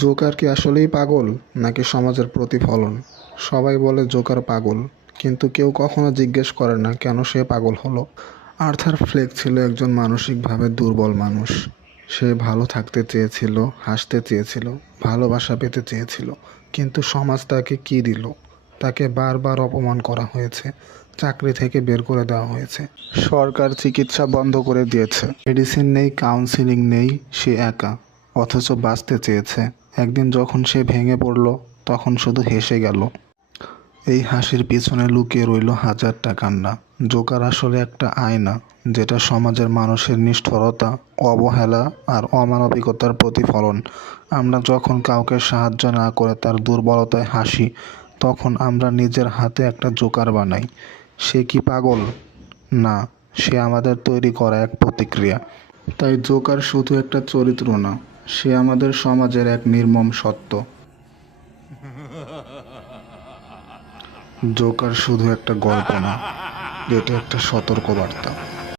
Joker কি আসলেই পাগল নাকি সমাজের প্রতিফলন? সবাই বলে জোকার পাগল, কিন্তু কেউ কখনো জিজ্ঞেস করে না কেন সে পাগল হলো। আর্থার ফ্লেক ছিল একজন মানসিকভাবে দুর্বল মানুষ। সে ভালো থাকতে চেয়েছিল, হাসতে চেয়েছিল, ভালোবাসা পেতে চেয়েছিল, কিন্তু সমাজ তাকে কী দিল? তাকে বারবার অপমান করা হয়েছে, চাকরি থেকে বের করে দেওয়া হয়েছে, সরকার চিকিৎসা বন্ধ করে দিয়েছে, মেডিসিন নেই, কাউন্সিলিং নেই, সে একা, অথচ বাঁচতে চেয়েছে। একদিন যখন সে ভেঙে পড়ল, তখন শুধু হেসে গেল। এই হাসির পিছনে লুকিয়ে রইল হাজারটা কান্না। জোকার আসলে একটা আয়না, যেটা সমাজের মানুষের নিষ্ঠুরতা, অবহেলা আর অমানবিকতার প্রতিফলন। আমরা যখন কাউকে সাহায্য না করে তার দুর্বলতায় হাসি, তখন আমরা নিজের হাতে একটা জোকার বানাই। সে কি পাগল? না, সে আমাদের তৈরি করা এক প্রতিক্রিয়া। তাই জোকার শুধু একটা চরিত্র না, সে আমাদের সমাজের এক নির্মম সত্য। জোকার শুধু একটা গল্প না, এটা একটা সতর্কবার্তা।